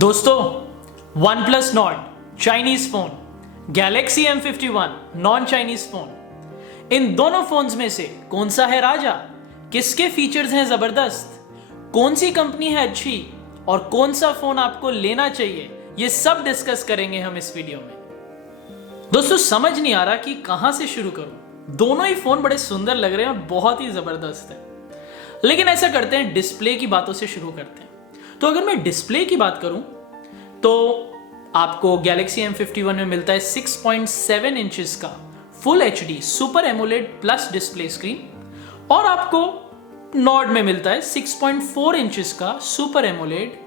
दोस्तों, OnePlus not Chinese phone, Galaxy M51 non Chinese phone, इन दोनों phones में से कौन सा है राजा, किसके फीचर्स हैं जबरदस्त, कौन सी कंपनी है अच्छी और कौन सा फोन आपको लेना चाहिए, ये सब डिस्कस करेंगे हम इस वीडियो में। दोस्तों, समझ नहीं आ रहा कि कहां से शुरू करूं। दोनों ही फोन बड़े सुंदर लग रहे हैं और बहुत ही जबरदस्त है, लेकिन ऐसा करते हैं डिस्प्ले की बातों से शुरू करते हैं। तो अगर मैं डिस्प्ले की बात करूं तो आपको गैलेक्सी M51 में मिलता है 6.7 इंचेस का full HD super AMOLED plus display screen और आपको नॉर्ड में मिलता है 6.4 इंचेस का सुपर एमोलेड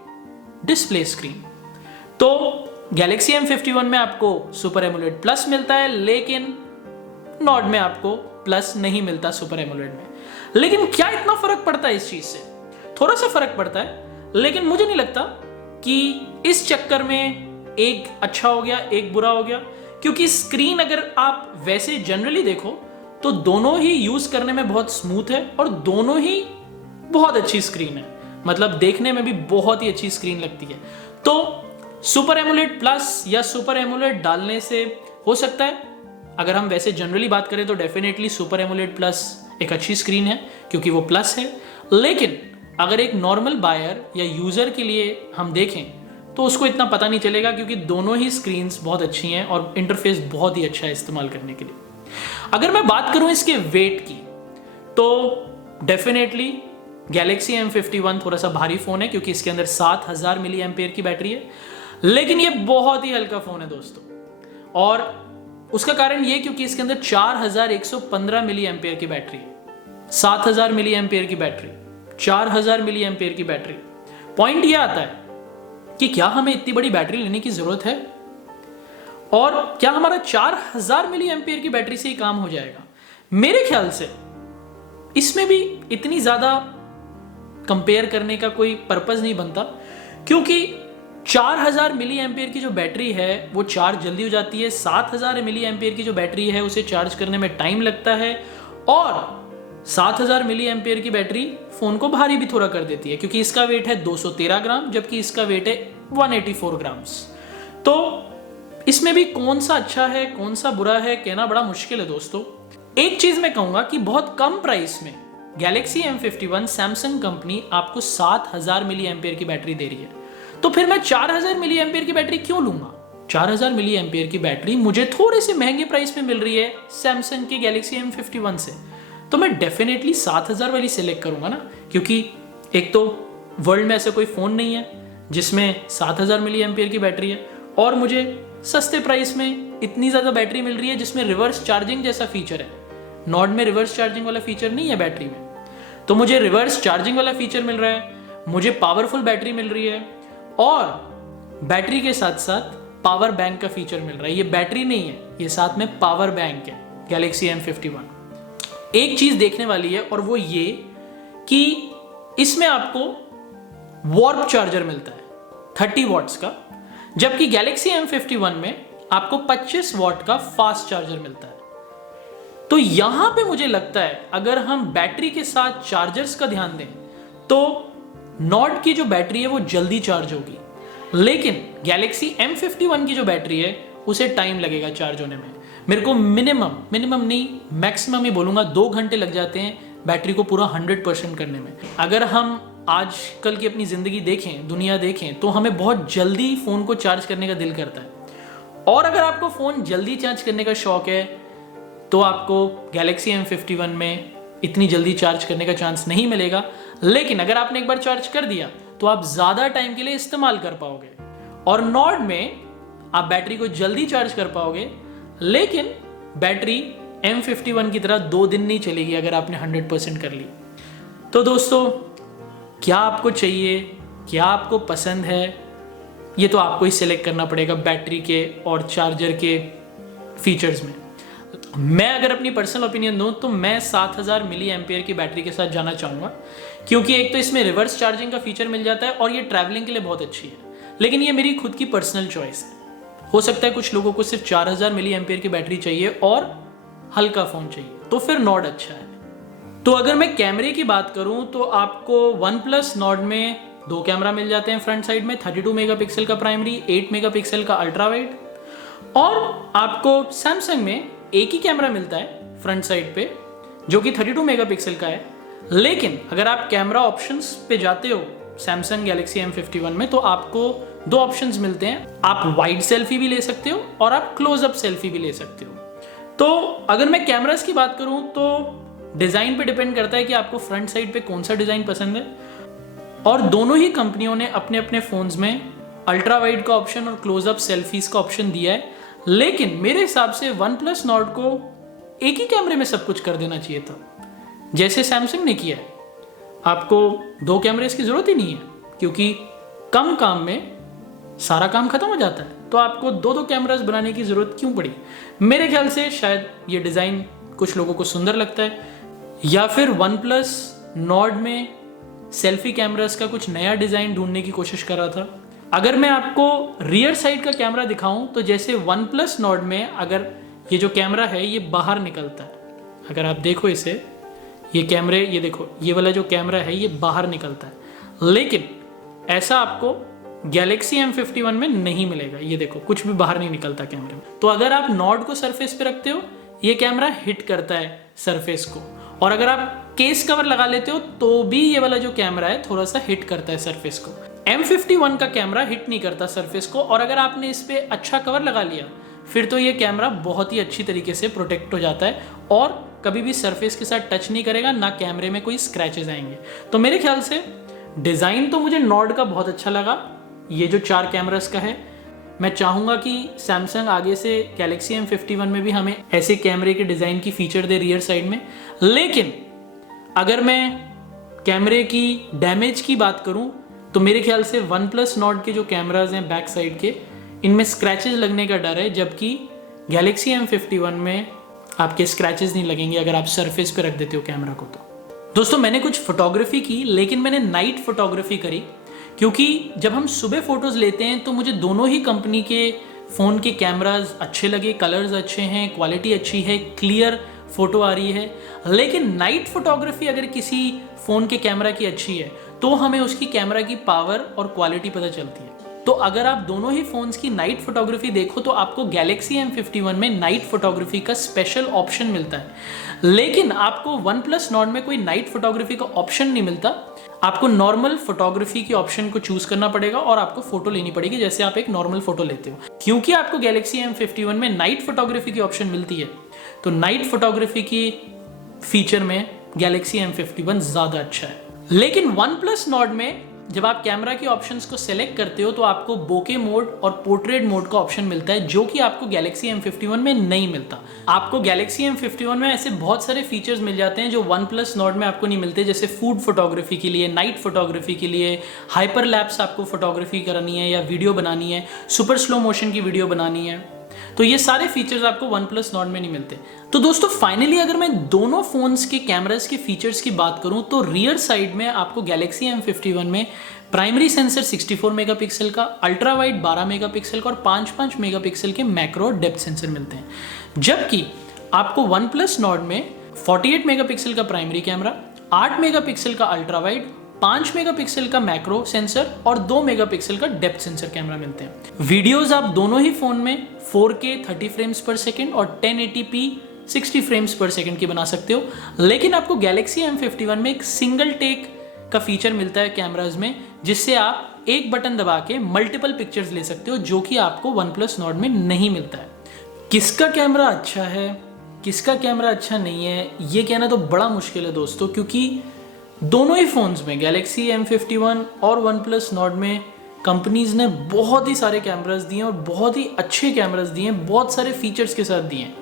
डिस्प्ले स्क्रीन। तो गैलेक्सी M51 में आपको सुपर एमोलेड प्लस मिलता है, लेकिन नॉर्ड में आपको प्लस नहीं मिलता सुपर एमोलेड में। लेकिन क्या इतना फर्क पड़ता है इस चीज से? थोड़ा सा फर्क पड़ता है, लेकिन मुझे नहीं लगता कि इस चक्कर में एक अच्छा हो गया एक बुरा हो गया, क्योंकि स्क्रीन अगर आप वैसे जनरली देखो तो दोनों ही यूज करने में बहुत स्मूथ है और दोनों ही बहुत अच्छी स्क्रीन है, मतलब देखने में भी बहुत ही अच्छी स्क्रीन लगती है। तो सुपर एमोलेड प्लस या सुपर एमोलेड डालने से हो सकता है, अगर हम वैसे जनरली बात करें तो डेफिनेटली सुपर एमोलेड प्लस एक अच्छी स्क्रीन है क्योंकि वो प्लस है। लेकिन अगर एक नॉर्मल बायर या यूजर के लिए हम देखें तो उसको इतना पता नहीं चलेगा, क्योंकि दोनों ही स्क्रीन्स बहुत अच्छी हैं और इंटरफेस बहुत ही अच्छा है इस्तेमाल करने के लिए। अगर मैं बात करूं इसके वेट की तो डेफिनेटली गैलेक्सी M51 थोड़ा सा भारी फोन है क्योंकि इसके अंदर 7000 मिली एम्पेयर की बैटरी है, लेकिन ये बहुत ही हल्का फोन है दोस्तों। और उसका कारण ये क्योंकि इसके अंदर 4115 मिली एम्पेयर की बैटरी है। 7000 मिली एम्पेयर की बैटरी, 4000 मिली एम्पेयर की बैटरी। पॉइंट ये आता है कि क्या हमें इतनी बड़ी बैटरी लेने की जरूरत है और क्या हमारा 4000 मिली एम्पेयर की बैटरी से ही काम हो जाएगा? मेरे ख्याल से इसमें भी इतनी ज्यादा कंपेयर करने का कोई पर्पस नहीं बनता, क्योंकि 4000 मिली एम्पेयर की जो बैटरी है वो चार्ज जल्दी हो जाती है। 7000 मिली एम्पेयर की जो बैटरी है उसे चार्ज करने में टाइम लगता है, और 7000 मिली एम्पेयर की बैटरी फोन को भारी भी थोड़ा कर देती है क्योंकि इसका वेट है 213 ग्राम जबकि इसका वेट है 184 ग्राम्स। तो इसमें भी कौन सा अच्छा है कौन सा बुरा है कहना बड़ा मुश्किल है दोस्तों। एक चीज मैं कहूंगा कि बहुत कम प्राइस में गैलेक्सी M51 सैमसंग कंपनी आपको 7000 मिली एम्पेयर की बैटरी दे रही है, तो फिर मैं 4000 मिली एम्पेयर की बैटरी क्यों लूंगा? 4000 मिली एम्पेयर की बैटरी मुझे थोड़े से महंगे प्राइस में मिल रही है सैमसंग के गैलेक्सी M51 से, तो मैं डेफिनेटली 7000 वाली सिलेक्ट करूंगा ना, क्योंकि एक तो वर्ल्ड में ऐसा कोई फोन नहीं है जिसमें 7000 मिली एम्पेयर की बैटरी है और मुझे सस्ते प्राइस में इतनी ज्यादा बैटरी मिल रही है जिसमें रिवर्स चार्जिंग जैसा फीचर है। नॉर्ड में रिवर्स चार्जिंग वाला फीचर नहीं है बैटरी में, तो मुझे रिवर्स चार्जिंग वाला फीचर मिल रहा है, मुझे पावरफुल बैटरी मिल रही है और बैटरी के साथ साथ पावर बैंक का फीचर मिल रहा है। ये बैटरी नहीं है, ये साथ में पावर बैंक है गैलेक्सी M51। एक चीज देखने वाली है और वो ये कि इसमें आपको वॉर्प चार्जर मिलता है 30 वॉट्स का, जबकि गैलेक्सी M51 में आपको 25 वॉट का फास्ट चार्जर मिलता है। तो यहां पे मुझे लगता है अगर हम बैटरी के साथ चार्जर्स का ध्यान दें तो नॉर्ड की जो बैटरी है वो जल्दी चार्ज होगी, लेकिन गैलेक्सी M51 की जो बैटरी है उसे टाइम लगेगा चार्ज होने में। मेरे को मिनिमम नहीं मैक्सिमम ही बोलूंगा 2 घंटे लग जाते हैं बैटरी को पूरा 100% करने में। अगर हम आजकल की अपनी जिंदगी देखें, दुनिया देखें, तो हमें बहुत जल्दी फोन को चार्ज करने का दिल करता है, और अगर आपको फोन जल्दी चार्ज करने का शौक है तो आपको गैलेक्सी M51 में इतनी जल्दी चार्ज करने का चांस नहीं मिलेगा। लेकिन अगर आपने एक बार चार्ज कर दिया तो आप ज्यादा टाइम के लिए इस्तेमाल कर पाओगे, और नॉर्ड में आप बैटरी को जल्दी चार्ज कर पाओगे, लेकिन बैटरी M51 की तरह 2 दिन नहीं चलेगी अगर आपने 100% कर ली। तो दोस्तों, क्या आपको चाहिए, क्या आपको पसंद है, ये तो आपको ही सिलेक्ट करना पड़ेगा बैटरी के और चार्जर के फीचर्स में। मैं अगर अपनी पर्सनल ओपिनियन दूं तो मैं 7000 मिली एम्पेयर की बैटरी के साथ जाना चाहूंगा, क्योंकि एक तो इसमें रिवर्स चार्जिंग का फीचर मिल जाता है और ये ट्रैवलिंग के लिए बहुत अच्छी है। लेकिन ये मेरी खुद की पर्सनल चॉइस है, हो सकता है कुछ लोगों को सिर्फ 4000 मिली एम्पेयर की बैटरी चाहिए और हल्का फोन चाहिए, तो फिर नॉर्ड अच्छा है। तो अगर मैं कैमरे की बात करूं तो आपको वन प्लस नॉर्ड में दो कैमरा मिल जाते हैं फ्रंट साइड में, 32 मेगापिक्सल का प्राइमरी, 8 मेगापिक्सल का अल्ट्रा वाइड। और आपको सैमसंग में एक ही कैमरा मिलता है फ्रंट साइड पे जो कि 32 मेगापिक्सल का है। लेकिन अगर आप कैमरा ऑप्शंस पे जाते हो सैमसंग गैलेक्सी M51 में तो आपको दो ऑप्शंस मिलते हैं। आप वाइड सेल्फी भी ले सकते हो और आप क्लोजअप सेल्फी भी ले सकते हो। तो अगर मैं कैमरास की बात करूं तो डिज़ाइन पे डिपेंड करता है कि आपको फ्रंट साइड पे कौन सा डिज़ाइन पसंद है। और दोनों ही कंपनियों ने अपने अपने फ़ोन्स में अल्ट्रा वाइड का ऑप्शन और क्लोजअप सेल्फीज़ का ऑप्शन दिया है। लेकिन मेरे हिसाब से वन प्लस नॉर्ड को एक ही कैमरे में सब कुछ कर देना चाहिए था, जैसे सैमसंग ने किया है। आपको दो कैमरेज की ज़रूरत ही नहीं है, क्योंकि कम काम में सारा काम खत्म हो जाता है। तो आपको दो दो कैमरास बनाने की ज़रूरत क्यों पड़ी? मेरे ख्याल से शायद ये डिज़ाइन कुछ लोगों को सुंदर लगता है, या फिर वन प्लस नॉर्ड में सेल्फी कैमरास का कुछ नया डिज़ाइन ढूंढने की कोशिश कर रहा था। अगर मैं आपको रियर साइड का कैमरा दिखाऊं तो जैसे वन प्लस नॉर्ड में अगर ये जो कैमरा है ये बाहर निकलता है, अगर आप देखो इसे, ये कैमरे, ये देखो ये वाला जो कैमरा है ये बाहर निकलता है। लेकिन ऐसा आपको गैलेक्सी M51 में नहीं मिलेगा। ये देखो कुछ भी बाहर नहीं निकलता कैमरे में। तो अगर आप नॉर्ड को सरफेस पे रखते हो ये कैमरा हिट करता है सरफेस को, और अगर आप केस कवर लगा लेते हो तो भी ये वाला जो कैमरा है थोड़ा सा हिट करता है सरफेस को। M51 का कैमरा हिट नहीं करता सरफेस को, और अगर आपने इस पे अच्छा कवर लगा लिया फिर तो ये कैमरा बहुत ही अच्छी तरीके से प्रोटेक्ट हो जाता है और कभी भी सरफेस के साथ टच नहीं करेगा, ना कैमरे में कोई स्क्रैचेस आएंगे। तो मेरे ख्याल से डिज़ाइन तो मुझे नॉर्ड का बहुत अच्छा लगा, ये जो 4 कैमरास का है। मैं चाहूँगा कि सैमसंग आगे से गैलेक्सी M51 में भी हमें ऐसे कैमरे के डिज़ाइन की फीचर दे रियर साइड में। लेकिन अगर मैं कैमरे की डैमेज की बात करूँ तो मेरे ख्याल से वन प्लस नॉर्ड के जो कैमराज हैं बैक साइड के, इनमें स्क्रैचेस लगने का डर है, जबकि गैलेक्सी M51 में आपके स्क्रैचेस नहीं लगेंगे अगर आप सरफेस पे रख देते हो कैमरा को। तो दोस्तों मैंने कुछ फोटोग्राफी की, लेकिन मैंने नाइट फोटोग्राफी करी, क्योंकि जब हम सुबह फोटोज लेते हैं तो मुझे दोनों ही कंपनी के फ़ोन के कैमराज अच्छे लगे, कलर्स अच्छे हैं, क्वालिटी अच्छी है, क्लियर फोटो आ रही है। लेकिन नाइट फोटोग्राफी अगर किसी फ़ोन के कैमरा की अच्छी है तो हमें उसकी कैमरा की पावर और क्वालिटी पता चलती है। तो अगर आप दोनों ही फ़ोन्स की नाइट फोटोग्राफी देखो तो आपको गैलेक्सी M51 में नाइट फोटोग्राफी का स्पेशल ऑप्शन मिलता है, लेकिन आपको वन प्लस नॉर्ड में कोई नाइट फोटोग्राफी का ऑप्शन नहीं मिलता। आपको नॉर्मल फोटोग्राफी के ऑप्शन को चूज करना पड़ेगा और आपको फोटो लेनी पड़ेगी जैसे आप एक नॉर्मल फोटो लेते हो। क्योंकि आपको गैलेक्सी M51 में नाइट फोटोग्राफी की ऑप्शन मिलती है तो नाइट फोटोग्राफी की फीचर में गैलेक्सी M51 ज़्यादा अच्छा है। लेकिन वन प्लस नॉर्ड में जब आप कैमरा के ऑप्शंस को सेलेक्ट करते हो तो आपको बोके मोड और पोर्ट्रेट मोड का ऑप्शन मिलता है, जो कि आपको गैलेक्सी M51 में नहीं मिलता। आपको गैलेक्सी M51 में ऐसे बहुत सारे फीचर्स मिल जाते हैं जो वन प्लस नॉर्ड में आपको नहीं मिलते, जैसे फूड फोटोग्राफी के लिए, नाइट फोटोग्राफी के लिए, हाइपर लैप्स आपको फोटोग्राफी करनी है या वीडियो बनानी है, सुपर स्लो मोशन की वीडियो बनानी है, तो ये सारे फीचर्स आपको वन प्लस नॉर्ड में नहीं मिलते। तो दोस्तों फाइनली अगर मैं दोनों फोन्स के कैमरास के फीचर्स की बात करूं तो रियर साइड में आपको गैलेक्सी M51 में प्राइमरी सेंसर 64 मेगापिक्सल का, अल्ट्रा वाइड 12 मेगापिक्सल का और 5 मेगापिक्सल के मैक्रो डेप्थ सेंसर मिलते हैं, जबकि आपको वन प्लस नॉर्ड में 48 मेगापिक्सल का प्राइमरी कैमरा, 8 मेगापिक्सल का अल्ट्रा वाइड, 5 मेगापिक्सल का मैक्रो सेंसर और 2 मेगापिक्सल का डेप्थ सेंसर कैमरा मिलते हैं। वीडियोस आप दोनों ही फोन में 4K 30 फ्रेम्स पर सेकंड और 1080p 60 फ्रेम्स पर सेकंड की बना सकते हो। लेकिन आपको गैलेक्सी M51 में एक सिंगल टेक का फीचर मिलता है कैमराज में, जिससे आप एक बटन दबा के मल्टीपल पिक्चर्स ले सकते हो, जो कि आपको वन प्लस नॉर्ड में नहीं मिलता है। किसका कैमरा अच्छा है, किसका कैमरा अच्छा नहीं है, ये कहना तो बड़ा मुश्किल है दोस्तों, क्योंकि दोनों ही फोन्स में गैलेक्सी M51 और वन प्लस नॉर्ड में कंपनीज ने बहुत ही सारे कैमरास दिए और बहुत ही अच्छे कैमरास दिए हैं, बहुत सारे फीचर्स के साथ दिए हैं।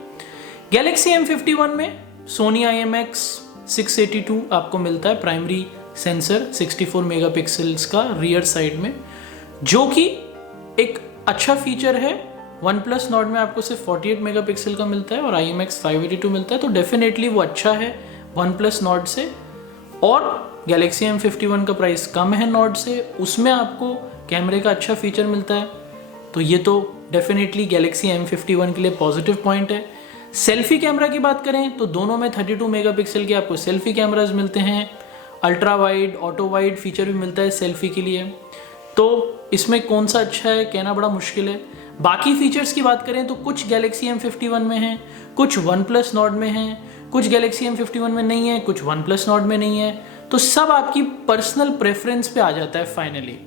गैलेक्सी M51 में सोनी IMX682 आपको मिलता है प्राइमरी सेंसर 64 मेगापिक्सल्स का रियर साइड में, जो कि एक अच्छा फीचर है। वन प्लस नॉर्ड में आपको सिर्फ 48 मेगापिक्सल का मिलता है और IMX582 मिलता है, तो डेफिनेटली वो अच्छा है वन प्लस नॉर्ड से। और गैलेक्सी M51 का प्राइस कम है नॉर्ड से, उसमें आपको कैमरे का अच्छा फीचर मिलता है, तो ये तो डेफिनेटली गैलेक्सी M51 के लिए पॉजिटिव पॉइंट है। सेल्फी कैमरा की बात करें तो दोनों में 32 मेगापिक्सल के आपको सेल्फी कैमराज मिलते हैं ultra wide, auto wide feature भी मिलता है सेल्फी के लिए। तो इसमें कौन सा अच्छा है कहना बड़ा मुश्किल है। बाकी फीचर्स की बात करें तो कुछ गैलेक्सी M51 में हैं, कुछ वन प्लस नॉर्ड में हैं, कुछ गैलेक्सी M51 में नहीं है, कुछ वन प्लस नॉर्ड में नहीं है। तो सब आपकी पर्सनल प्रेफरेंस पे आ जाता है फाइनली।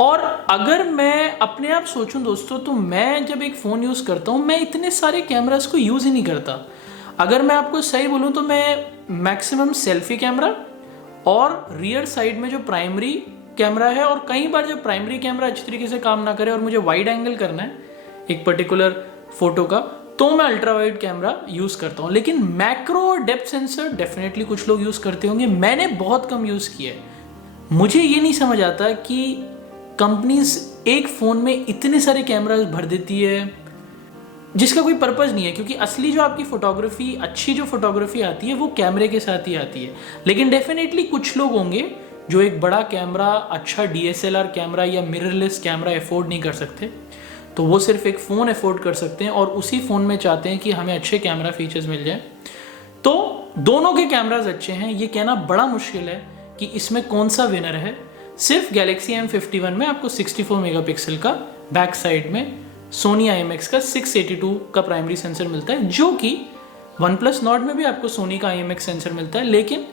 और अगर मैं अपने आप सोचूं दोस्तों, तो मैं जब एक फ़ोन यूज़ करता हूं, मैं इतने सारे कैमरास को यूज़ ही नहीं करता। अगर मैं आपको सही बोलूं तो मैं मैक्सिमम सेल्फी कैमरा और रियर साइड में जो प्राइमरी कैमरा है, और कई बार जब प्राइमरी कैमरा अच्छी तरीके से काम ना करे और मुझे वाइड एंगल करना है एक पर्टिकुलर फोटो का, तो मैं अल्ट्रा वाइड कैमरा यूज़ करता हूँ। लेकिन मैक्रो डेप्थ सेंसर डेफिनेटली कुछ लोग यूज़ करते होंगे, मैंने बहुत कम यूज़ किया है। मुझे ये नहीं समझ आता कि कंपनीज एक फ़ोन में इतने सारे कैमरास भर देती है जिसका कोई पर्पज़ नहीं है, क्योंकि असली जो आपकी फ़ोटोग्राफी, अच्छी जो फोटोग्राफी आती है वो कैमरे के साथ ही आती है। लेकिन डेफिनेटली कुछ लोग होंगे जो एक बड़ा कैमरा, अच्छा DSLR कैमरा या मिररलेस कैमरा अफोर्ड नहीं कर सकते, तो वो सिर्फ एक फ़ोन अफोर्ड कर सकते हैं और उसी फ़ोन में चाहते हैं कि हमें अच्छे कैमरा फीचर्स मिल जाए। तो दोनों के कैमराज अच्छे हैं, ये कहना बड़ा मुश्किल है कि इसमें कौन सा विनर है। सिर्फ गैलेक्सी M51 में आपको 64 मेगापिक्सल का बैक साइड में सोनी IMX का 682 का प्राइमरी सेंसर मिलता है, जो कि वन प्लस नॉर्ड में भी आपको सोनी का IMX सेंसर मिलता है, लेकिन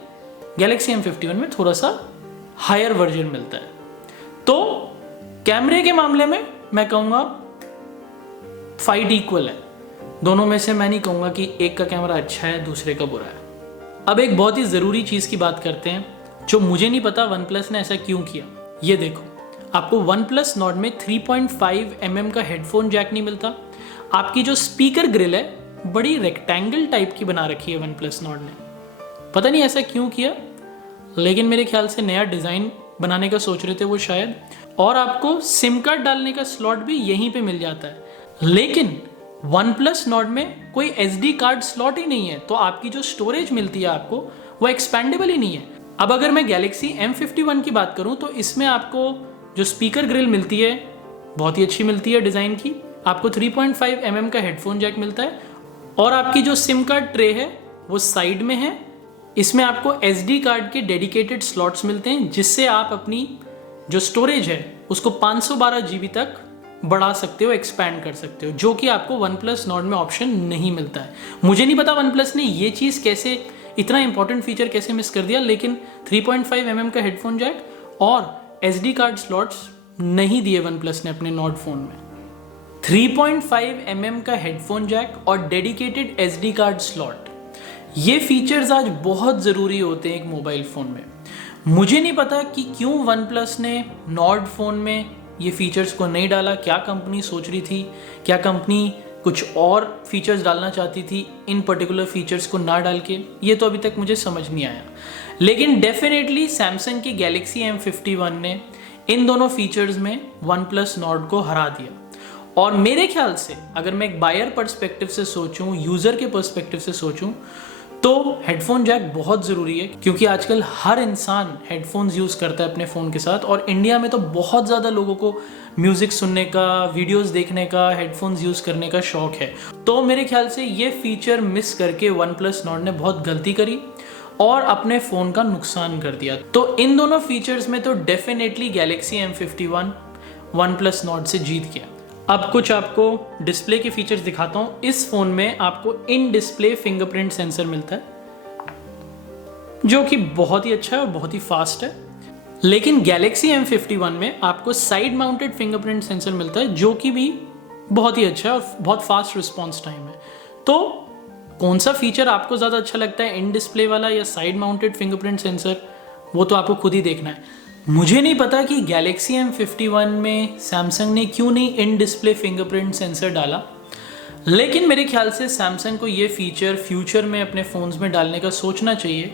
गैलेक्सी M51 में थोड़ा सा हायर वर्जन मिलता है। तो कैमरे के मामले में मैं कहूँगा फाइट इक्वल है, दोनों में से मैं नहीं कहूँगा कि एक का कैमरा अच्छा है दूसरे का बुरा है। अब एक बहुत ही ज़रूरी चीज़ की बात करते हैं, जो मुझे नहीं पता वन प्लस ने ऐसा क्यों किया। ये देखो, आपको वन प्लस नॉर्ड में 3.5 mm का हेडफोन जैक नहीं मिलता। आपकी जो स्पीकर ग्रिल है बड़ी रेक्टेंगल टाइप की बना रखी है वन प्लस नॉर्ड ने, पता नहीं ऐसा क्यों किया, लेकिन मेरे ख्याल से नया डिज़ाइन बनाने का सोच रहे थे वो शायद। और आपको सिम कार्ड डालने का स्लॉट भी यहीं पे मिल जाता है, लेकिन वन प्लस नॉर्ड में कोई SD कार्ड स्लॉट ही नहीं है, तो आपकी जो स्टोरेज मिलती है आपको वो एक्सपेंडेबल ही नहीं है। अब अगर मैं गैलेक्सी M51 की बात करूं तो इसमें आपको जो स्पीकर ग्रिल मिलती है बहुत ही अच्छी मिलती है डिज़ाइन की, आपको 3.5 mm का हेडफोन जैक मिलता है, और आपकी जो सिम कार्ड ट्रे है वो साइड में है। इसमें आपको SD कार्ड के डेडिकेटेड स्लॉट्स मिलते हैं, जिससे आप अपनी जो स्टोरेज है उसको 512 GB तक बढ़ा सकते हो, एक्सपैंड कर सकते हो, जो कि आपको वन प्लस नॉर्ड में ऑप्शन नहीं मिलता है। मुझे नहीं पता वन प्लस ने ये चीज़ कैसे, इतना इंपॉर्टेंट फीचर कैसे मिस कर दिया, लेकिन 3.5 mm का हेडफोन जैक और SD कार्ड स्लॉट्स नहीं दिए वन प्लस ने अपने नॉर्ड फ़ोन में। 3.5 mm का हेडफोन जैक और डेडिकेटेड SD कार्ड स्लॉट, ये फीचर्स आज बहुत ज़रूरी होते हैं एक मोबाइल फ़ोन में। मुझे नहीं पता कि क्यों वन प्लस ने नॉर्ड फ़ोन में ये फीचर्स को नहीं डाला, क्या कंपनी सोच रही थी, क्या कंपनी कुछ और फीचर्स डालना चाहती थी इन पर्टिकुलर फीचर्स को ना डाल के, ये तो अभी तक मुझे समझ नहीं आया। लेकिन डेफिनेटली सैमसंग की गैलेक्सी M51 ने इन दोनों फीचर्स में वन प्लस नॉर्ड को हरा दिया। और मेरे ख्याल से अगर मैं एक बायर पर्सपेक्टिव से सोचूं, यूज़र के पर्सपेक्टिव से सोचूं, तो हेडफोन जैक बहुत ज़रूरी है, क्योंकि आजकल हर इंसान हेडफोन्स यूज़ करता है अपने फ़ोन के साथ, और इंडिया में तो बहुत ज़्यादा लोगों को म्यूज़िक सुनने का, वीडियोस देखने का, हेडफोन्स यूज़ करने का शौक है। तो मेरे ख्याल से ये फीचर मिस करके वन प्लस नॉर्ड ने बहुत गलती करी और अपने फ़ोन का नुकसान कर दिया। तो इन दोनों फीचर्स में तो definitely Galaxy M51 one plus Nord से जीत गया। अब कुछ आपको डिस्प्ले के फीचर्स दिखाता हूं। इस फोन में आपको इन डिस्प्ले फिंगरप्रिंट सेंसर मिलता है, जो कि बहुत ही अच्छा है और बहुत ही फास्ट है। लेकिन गैलेक्सी M51 में आपको साइड माउंटेड फिंगरप्रिंट सेंसर मिलता है, जो कि भी बहुत ही अच्छा है और बहुत फास्ट रिस्पॉन्स टाइम है। तो कौन सा फीचर आपको ज़्यादा अच्छा लगता है, इन डिस्प्ले वाला या साइड माउंटेड फिंगरप्रिंट सेंसर, वो तो आपको खुद ही देखना है। मुझे नहीं पता कि गैलेक्सी M51 में सैमसंग ने क्यों नहीं इन डिस्प्ले फिंगरप्रिंट सेंसर डाला, लेकिन मेरे ख्याल से सैमसंग को ये फीचर फ्यूचर में अपने फ़ोन्स में डालने का सोचना चाहिए,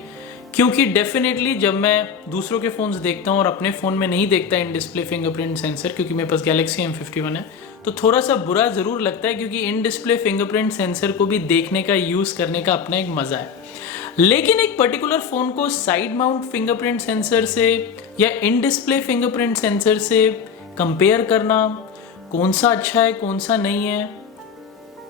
क्योंकि डेफिनेटली जब मैं दूसरों के फ़ोन्स देखता हूँ और अपने फ़ोन में नहीं देखता इन डिस्प्ले फिंगरप्रिंट सेंसर, क्योंकि मेरे पास गैलेक्सी M51 है, तो थोड़ा सा बुरा ज़रूर लगता है, क्योंकि इन डिस्प्ले फिंगरप्रिंट सेंसर को भी देखने का, यूज़ करने का अपना एक मज़ा है। लेकिन एक पर्टिकुलर फ़ोन को साइड माउंट फिंगरप्रिंट सेंसर से या इन डिस्प्ले फिंगरप्रिंट सेंसर से कंपेयर करना, कौन सा अच्छा है कौन सा नहीं है,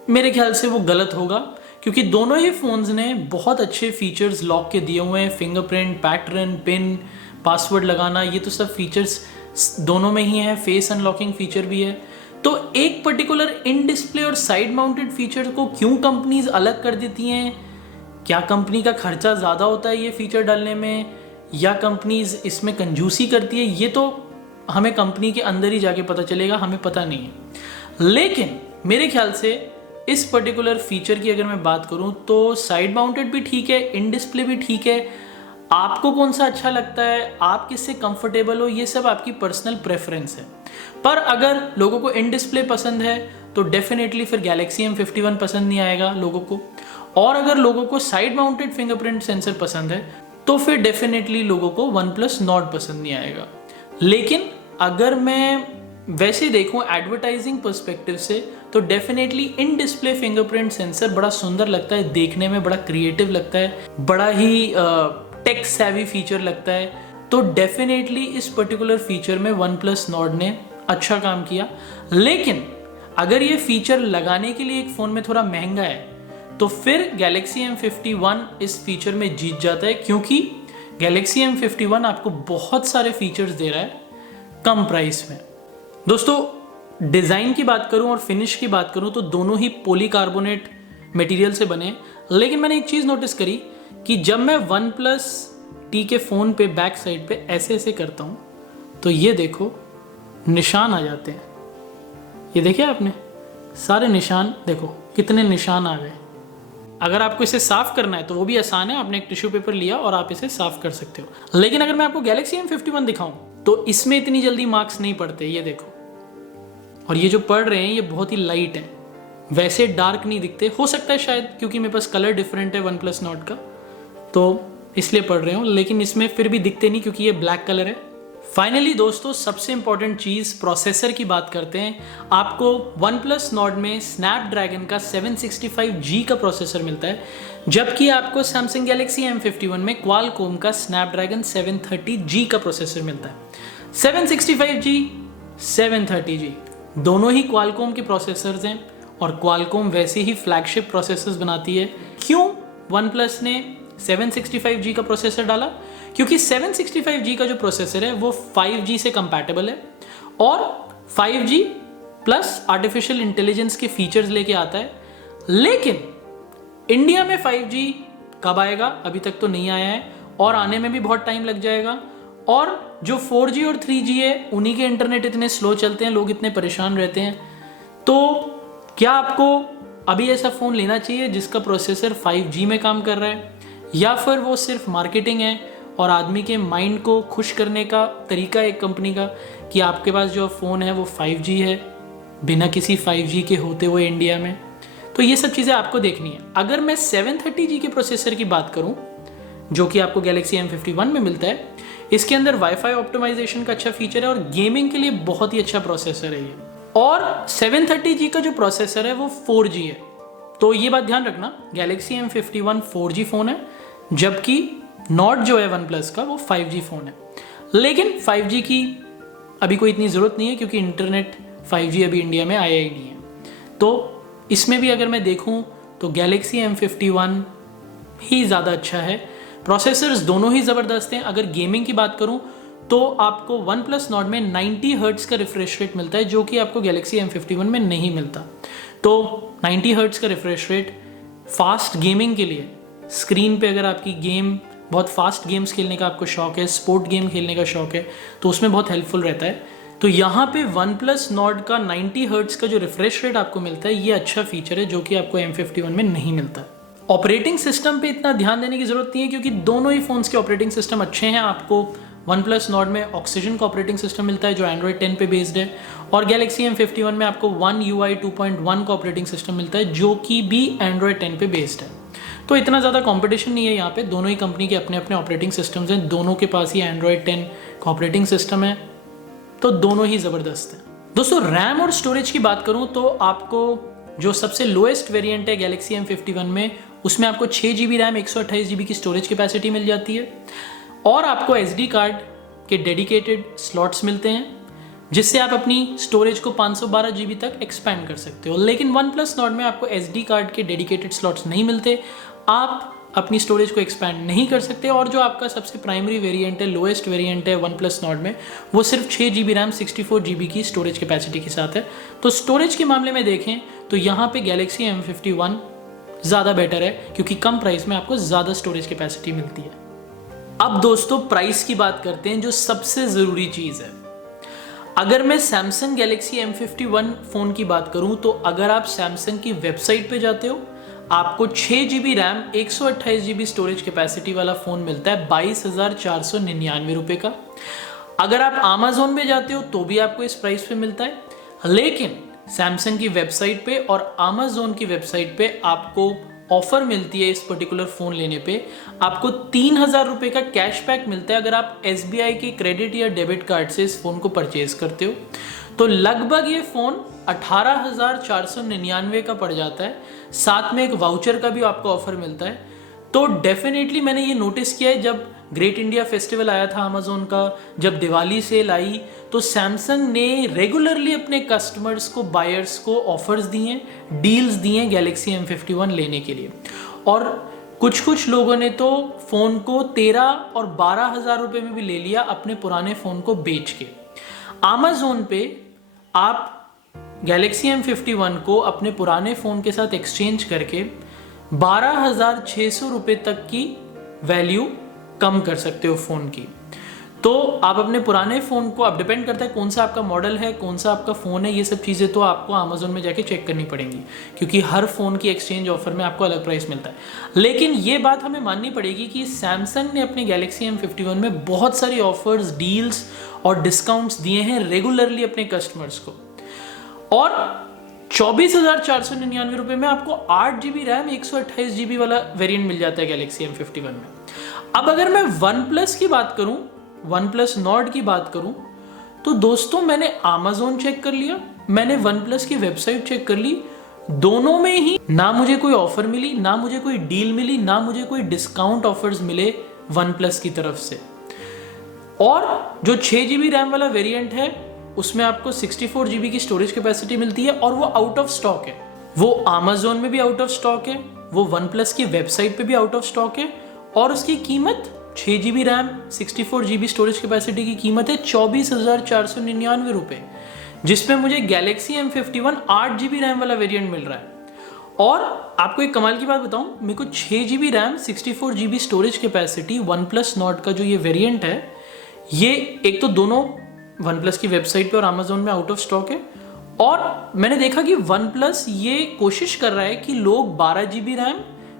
मेरे ख्याल से वो गलत होगा, क्योंकि दोनों ही फ़ोन्स ने बहुत अच्छे फीचर्स लॉक के दिए हुए हैं। फिंगरप्रिंट, पैटर्न, पिन, पासवर्ड लगाना, ये तो सब फीचर्स दोनों में ही है। फेस अनलॉकिंग फीचर भी है। तो एक पर्टिकुलर इन डिस्प्ले और साइड माउंटेड फीचर को क्यों कंपनीज अलग कर देती हैं? क्या कंपनी का खर्चा ज़्यादा होता है ये फीचर डालने में, या कंपनीज इसमें कंजूसी करती है? ये तो हमें कंपनी के अंदर ही जाके पता चलेगा, हमें पता नहीं है। लेकिन मेरे ख्याल से इस पर्टिकुलर फीचर की अगर मैं बात करूं तो साइड माउंटेड भी ठीक है, इन डिस्प्ले भी ठीक है। आपको कौन सा अच्छा लगता है, आप किससे कंफर्टेबल हो, ये सब आपकी पर्सनल प्रेफरेंस है। पर अगर लोगों को इन डिस्प्ले पसंद है तो डेफिनेटली फिर गैलेक्सी M51 पसंद नहीं आएगा लोगों को। और अगर लोगों को साइड माउंटेड फिंगरप्रिंट सेंसर पसंद है तो फिर डेफिनेटली लोगों को OnePlus Nord पसंद नहीं आएगा। लेकिन अगर मैं वैसे देखूं एडवर्टाइजिंग पर्सपेक्टिव से तो definitely in display fingerprint sensor बड़ा सुंदर लगता है, देखने में बड़ा क्रिएटिव लगता है, बड़ा ही टेक सेवी फीचर लगता है। तो डेफिनेटली इस पर्टिकुलर फीचर में OnePlus Nord ने अच्छा काम किया। लेकिन अगर ये फीचर लगाने के लिए एक फ़ोन में थोड़ा महंगा है तो फिर गैलेक्सी M51 इस फीचर में जीत जाता है, क्योंकि गैलेक्सी M51 आपको बहुत सारे फीचर्स दे रहा है कम प्राइस में। दोस्तों, डिज़ाइन की बात करूं और फिनिश की बात करूं तो दोनों ही पॉलीकार्बोनेट मटेरियल से बने। लेकिन मैंने एक चीज़ नोटिस करी कि जब मैं OnePlus T के फ़ोन पे बैक साइड पे ऐसे ऐसे करता हूं तो ये देखो निशान आ जाते हैं। ये देखिए आपने, सारे निशान देखो कितने निशान आ गए। अगर आपको इसे साफ करना है तो वो भी आसान है, आपने एक टिश्यू पेपर लिया और आप इसे साफ कर सकते हो। लेकिन अगर मैं आपको गैलेक्सी M51 दिखाऊं तो इसमें इतनी जल्दी मार्क्स नहीं पड़ते, ये देखो। और ये जो पड़ रहे हैं ये बहुत ही लाइट है, वैसे डार्क नहीं दिखते। हो सकता है शायद क्योंकि मेरे पास कलर डिफरेंट है OnePlus Nord का, तो इसलिए पड़ रहे हो, लेकिन इसमें फिर भी दिखते नहीं क्योंकि ये ब्लैक कलर है। फाइनली दोस्तों, सबसे इंपॉर्टेंट चीज़ प्रोसेसर की बात करते हैं। आपको OnePlus Nord में स्नैपड्रैगन का 765G का प्रोसेसर मिलता है, जबकि आपको Samsung Galaxy M51 में Qualcomm का स्नैपड्रैगन 730G का प्रोसेसर मिलता है। 765G, 730G दोनों ही Qualcomm के प्रोसेसर्स हैं और Qualcomm वैसे ही फ्लैगशिप प्रोसेसर्स बनाती है। क्यों OnePlus ने 765G का प्रोसेसर डाला? क्योंकि 765G का जो प्रोसेसर है वो 5G से कंपैटिबल है और 5G प्लस आर्टिफिशियल इंटेलिजेंस के फीचर्स लेके आता है। लेकिन इंडिया में 5G कब आएगा? अभी तक तो नहीं आया है और आने में भी बहुत टाइम लग जाएगा। और जो 4G और 3G है उन्हीं के इंटरनेट इतने स्लो चलते हैं, लोग इतने परेशान रहते हैं। तो क्या आपको अभी ऐसा फ़ोन लेना चाहिए जिसका प्रोसेसर 5G में काम कर रहा है, या फिर वो सिर्फ मार्केटिंग है और आदमी के माइंड को खुश करने का तरीका है एक कंपनी का कि आपके पास जो फ़ोन है वो 5G है बिना किसी 5G के होते हुए इंडिया में? तो ये सब चीज़ें आपको देखनी है। अगर मैं 730G के प्रोसेसर की बात करूं जो कि आपको गैलेक्सी M51 में मिलता है, इसके अंदर वाईफाई ऑप्टिमाइजेशन का अच्छा फीचर है और गेमिंग के लिए बहुत ही अच्छा प्रोसेसर है ये। और 730G का जो प्रोसेसर है वो 4G है। तो ये बात ध्यान रखना, गैलेक्सी M51 4G फ़ोन है, जबकि Nord जो है OnePlus का वो 5G फ़ोन है। लेकिन 5G की अभी कोई इतनी ज़रूरत नहीं है क्योंकि इंटरनेट 5G अभी इंडिया में आया ही नहीं है। तो इसमें भी अगर मैं देखूं तो गैलेक्सी M51 ही ज़्यादा अच्छा है। प्रोसेसर्स दोनों ही ज़बरदस्त हैं। अगर गेमिंग की बात करूं तो आपको OnePlus Nord में 90 हर्ट्ज़ का रिफ्रेश रेट मिलता है, जो कि आपको गैलेक्सी M51 में नहीं मिलता। तो 90 हर्ट्ज़ का रिफ्रेश रेट फास्ट गेमिंग के लिए, स्क्रीन पे अगर आपकी गेम बहुत फास्ट गेम्स खेलने का आपको शौक है, स्पोर्ट गेम खेलने का शौक है, तो उसमें बहुत हेल्पफुल रहता है। तो यहाँ पे OnePlus Nord का 90 हर्ट्ज़ का जो रिफ्रेश रेट आपको मिलता है, ये अच्छा फीचर है जो कि आपको M51 में नहीं मिलता। ऑपरेटिंग सिस्टम पे इतना ध्यान देने की ज़रूरत नहीं है क्योंकि दोनों ही फ़ोन्स के ऑपरेटिंग सिस्टम अच्छे हैं। आपको OnePlus Nord में Oxygen का ऑपरेटिंग सिस्टम मिलता है जो Android 10 पे बेस्ड है, और Galaxy M51 में आपको One UI 2.1 का ऑपरेटिंग सिस्टम मिलता है जो कि भी Android 10 पे बेस्ड है। तो इतना ज़्यादा कंपटीशन नहीं है यहाँ पे, दोनों ही कंपनी के अपने अपने ऑपरेटिंग सिस्टम्स हैं, दोनों के पास ही Android 10 का ऑपरेटिंग सिस्टम है, तो दोनों ही ज़बरदस्त हैं। दोस्तों, रैम और स्टोरेज की बात करूँ तो आपको जो सबसे लोएस्ट वेरिएंट है Galaxy M51 में, उसमें आपको 6GB रैम 128GB की स्टोरेज कैपेसिटी मिल जाती है और आपको SD कार्ड के डेडिकेटेड स्लॉट्स मिलते हैं। जिससे आप अपनी स्टोरेज को 512 GB तक एक्सपैंड कर सकते हो। लेकिन वन प्लस नॉट में आपको SD कार्ड के डेडिकेटेड स्लॉट्स नहीं मिलते, आप अपनी स्टोरेज को एक्सपैंड नहीं कर सकते। और जो आपका सबसे प्राइमरी वेरिएंट है, लोएस्ट वेरिएंट है वन प्लस नॉट में, वो सिर्फ 6 GB रैम 64 GB की स्टोरेज कैपेसिटी के साथ है। तो स्टोरेज के मामले में देखें तो यहाँ पे गैलेक्सी M51 ज़्यादा बेटर है, क्योंकि कम प्राइस में आपको ज़्यादा स्टोरेज कैपेसिटी मिलती है। अब दोस्तों प्राइस की बात करते हैं, जो सबसे ज़रूरी चीज़ है। अगर मैं सैमसंग गैलेक्सी M51 फ़ोन की बात करूं तो अगर आप सैमसंग की वेबसाइट पे जाते हो, आपको 6 GB RAM 128 GB storage capacity वाला फ़ोन मिलता है 22,499 रुपये का। अगर आप अमेज़ॉन पे जाते हो तो भी आपको इस प्राइस पे मिलता है, लेकिन सैमसंग की वेबसाइट पे और अमेज़ॉन की वेबसाइट पे आपको ऑफर मिलती है। इस पर्टिकुलर फ़ोन लेने पे आपको 3,000 रुपये का कैशबैक मिलता है अगर आप SBI के क्रेडिट या डेबिट कार्ड से इस फ़ोन को परचेज करते हो। तो लगभग ये फ़ोन 18,499 का पड़ जाता है, साथ में एक वाउचर का भी आपको ऑफर मिलता है। तो डेफिनेटली मैंने ये नोटिस किया है, जब ग्रेट इंडिया फेस्टिवल आया था अमेज़ॉन का, जब दिवाली सेल आई, तो सैमसंग ने रेगुलरली अपने कस्टमर्स को, बायर्स को ऑफर्स दिए हैं, डील्स दिए हैं गैलेक्सी M51 लेने के लिए। और कुछ लोगों ने तो फ़ोन को 13 और 12,000 रुपये में भी ले लिया अपने पुराने फ़ोन को बेच के। अमेज़ॉन पे आप गैलेक्सी M51 को अपने पुराने फ़ोन के साथ एक्सचेंज करके 12,600 रुपये तक की वैल्यू कम कर सकते हो फ़ोन की। तो आप अपने पुराने फ़ोन को, अब डिपेंड करता है कौन सा आपका मॉडल है, कौन सा आपका फ़ोन है, ये सब चीज़ें तो आपको अमेज़ॉन में जाके चेक करनी पड़ेंगी, क्योंकि हर फ़ोन की एक्सचेंज ऑफर में आपको अलग प्राइस मिलता है। लेकिन ये बात हमें माननी पड़ेगी कि सैमसंग ने अपने गैलेक्सी M51 में बहुत सारी ऑफर्स, डील्स और डिस्काउंट्स दिए हैं रेगुलरली अपने कस्टमर्स को। और 24,499 रुपये में आपको 8 GB रैम 128 GB वाला वेरिएंट मिल जाता है गैलेक्सी M51 में। अब अगर मैं वन प्लस की बात करूं, वन प्लस नॉट की बात करूं, तो दोस्तों मैंने अमेज़ॉन चेक कर लिया, मैंने वन प्लस की वेबसाइट चेक कर ली, दोनों में ही ना मुझे कोई ऑफर मिली, ना मुझे कोई डील मिली, ना मुझे कोई डिस्काउंट ऑफर्स मिले वन प्लस की तरफ से। और जो 6 GB रैम वाला वेरिएंट है उसमें आपको 64 GB की स्टोरेज कैपेसिटी मिलती है, और वो आउट ऑफ स्टॉक है। वो अमेज़ॉन में भी आउट ऑफ स्टॉक है, वो वन प्लस की वेबसाइट पे भी आउट ऑफ स्टॉक है, और उसकी कीमत 6 GB RAM 64 GB storage capacity की कीमत है 24,499 रुपये, जिसमें मुझे गैलेक्सी M51 8 GB रैम वाला वेरिएंट मिल रहा है। और आपको एक कमाल की बात बताऊं, मेरे को 6 GB RAM 64 GB storage capacity one plus not का जो ये वेरिएंट है, ये एक तो दोनों वन प्लस की वेबसाइट पे और अमेज़ॉन में आउट ऑफ स्टॉक है। और मैंने देखा कि वन प्लस ये कोशिश कर रहा है कि लोग 12 GB रैम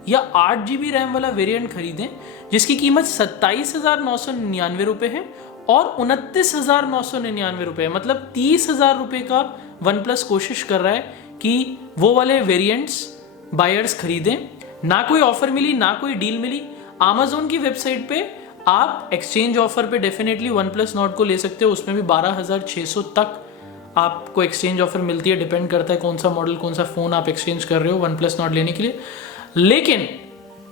या 8 GB रैम वाला वेरिएंट खरीदें, जिसकी कीमत 27,999 रुपये है और 29,999 रुपये, मतलब 30,000 रुपये का वन प्लस कोशिश कर रहा है कि वो वाले वेरिएंट्स बायर्स खरीदें। ना कोई ऑफर मिली, ना कोई डील मिली। अमेज़ॉन की वेबसाइट पे आप एक्सचेंज ऑफर पे डेफिनेटली वन प्लस नॉट को ले सकते हो, उसमें भी 12,600 तक आपको एक्सचेंज ऑफर मिलती है। डिपेंड करता है कौन सा मॉडल, कौन सा फ़ोन आप एक्सचेंज कर रहे हो वन प्लस नॉट लेने के लिए। लेकिन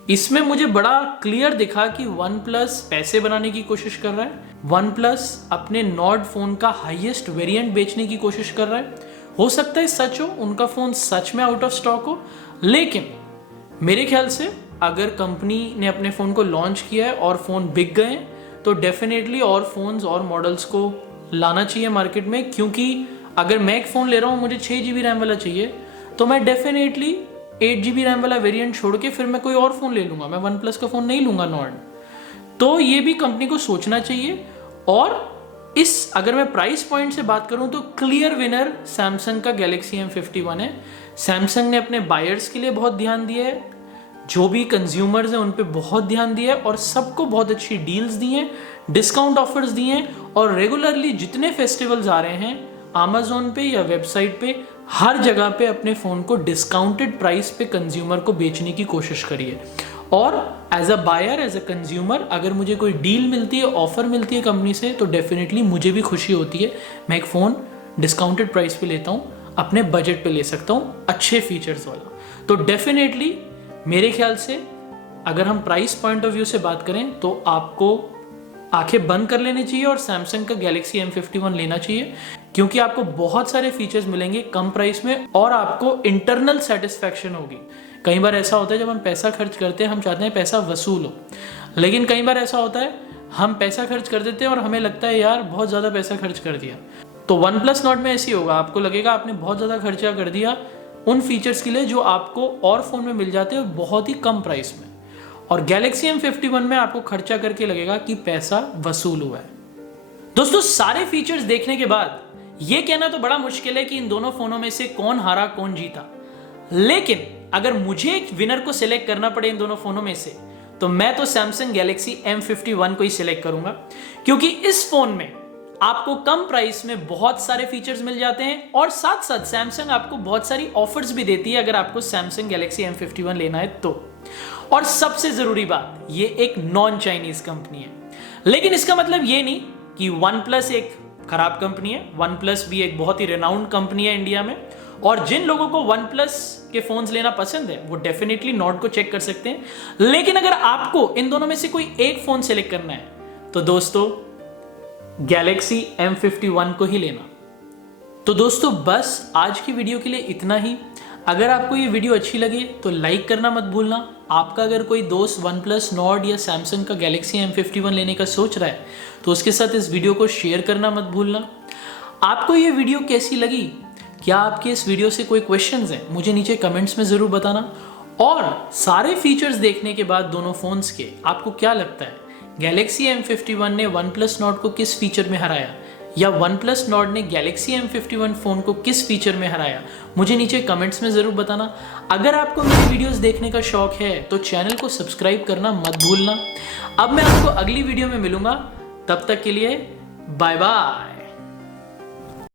इसमें मुझे बड़ा क्लियर दिखा कि वन प्लस पैसे बनाने की कोशिश कर रहा है, वन प्लस अपने नॉट फ़ोन का हाईएस्ट वेरिएंट बेचने की कोशिश कर रहा है। हो सकता है सच हो, उनका फ़ोन सच में आउट ऑफ स्टॉक हो, लेकिन मेरे ख्याल से अगर कंपनी ने अपने फ़ोन को लॉन्च किया है और फ़ोन बिक गए तो डेफिनेटली और फ़ोन्स और मॉडल्स को लाना चाहिए मार्केट में। क्योंकि अगर मैं एक फ़ोन ले रहा हूँ, मुझे 6 GB रैम वाला चाहिए, तो मैं डेफिनेटली 8 GB रैम वाला वेरिएंट छोड़ के फिर मैं कोई और फ़ोन ले लूँगा, मैं वन प्लस का फ़ोन नहीं लूँगा नॉट। तो ये भी कंपनी को सोचना चाहिए। और इस अगर मैं प्राइस पॉइंट से बात करूँ तो क्लियर विनर सैमसंग का गैलेक्सी M51 है। सैमसंग ने अपने बायर्स के लिए बहुत ध्यान दिया है, जो भी कंज्यूमर्स हैं उन पे बहुत ध्यान दिया है, और सबको बहुत अच्छी डील्स दी हैं, डिस्काउंट ऑफर्स दिए हैं। और रेगुलरली जितने फेस्टिवल्स आ रहे हैं अमेज़ॉन पे या वेबसाइट पे, हर जगह पे अपने फ़ोन को डिस्काउंटेड प्राइस पे कंज्यूमर को बेचने की कोशिश करिए। और as a buyer, as a consumer, अगर मुझे कोई डील मिलती है, ऑफर मिलती है कंपनी से, तो डेफिनेटली मुझे भी खुशी होती है। मैं एक फ़ोन डिस्काउंटेड प्राइस पे लेता हूँ, अपने बजट पे ले सकता हूँ, अच्छे फीचर्स वाला। तो डेफिनेटली मेरे ख्याल से अगर हम प्राइस पॉइंट ऑफ व्यू से बात करें तो आपको आंखें बंद कर लेनी चाहिए और सैमसंग का गैलेक्सी M51 लेना चाहिए। क्योंकि आपको बहुत सारे फीचर्स मिलेंगे कम प्राइस में और आपको इंटरनल सेटिस्फैक्शन होगी। कई बार ऐसा होता है जब हम पैसा खर्च करते हैं हम चाहते हैं पैसा वसूल हो, लेकिन कई बार ऐसा होता है हम पैसा खर्च कर देते हैं और हमें लगता है यार बहुत ज़्यादा पैसा खर्च कर दिया। तो OnePlus Nord में ऐसे ही होगा, आपको लगेगा आपने बहुत ज़्यादा खर्चा कर दिया उन फीचर्स के लिए जो आपको और फ़ोन में मिल जाते हैं बहुत ही कम प्राइस में, और Galaxy M51 में आपको खर्चा करके लगेगा कि पैसा वसूल हुआ है। दोस्तों सारे फीचर्स देखने के बाद ये कहना तो बड़ा मुश्किल है कि इन दोनों फोनों में से कौन हारा कौन जीता, लेकिन अगर मुझे एक विनर को सिलेक्ट करना पड़े इन दोनों फोनों में से तो मैं तो Samsung Galaxy M51 को ही सिलेक्ट करूंगा, क्योंकि इस फोन में आपको कम प्राइस में बहुत सारे फीचर्स मिल जाते हैं और साथ साथ Samsung आपको बहुत सारी ऑफर्स भी देती है अगर आपको Samsung Galaxy M51 लेना है तो। और सबसे जरूरी बात, ये एक नॉन चाइनीज कंपनी है, लेकिन इसका मतलब ये नहीं कि OnePlus एक खराब कंपनी है। OnePlus भी एक बहुत ही रेनाउंड कंपनी है इंडिया में, और जिन लोगों को OnePlus के फोन्स लेना पसंद है वो डेफिनेटली नॉर्ड को चेक कर सकते हैं। लेकिन अगर आपको इन दोनों में से कोई एक फोन सेलेक्ट करना है तो दोस्तों Galaxy M51 को ही लेना। तो दोस्तों बस आज की वीडियो के लिए इतना ही। अगर आपको ये वीडियो अच्छी लगी तो लाइक करना मत भूलना। आपका अगर कोई दोस्त OnePlus Nord या Samsung का Galaxy M51 लेने का सोच रहा है तो उसके साथ इस वीडियो को शेयर करना मत भूलना। आपको ये वीडियो कैसी लगी, क्या आपके इस वीडियो से कोई क्वेश्चंस हैं, मुझे नीचे कमेंट्स में ज़रूर बताना। और सारे फीचर्स देखने के बाद दोनों फ़ोन्स के आपको क्या लगता है, Galaxy M51 ने OnePlus Nord को किस फीचर में हराया या OnePlus Nord ने Galaxy M51 फ़ोन को किस फीचर में हराया, मुझे नीचे कमेंट्स में ज़रूर बताना। अगर आपको मेरी वीडियोस देखने का शौक है तो चैनल को सब्सक्राइब करना मत भूलना। अब मैं आपको अगली वीडियो में मिलूंगा, तब तक के लिए बाय बाय।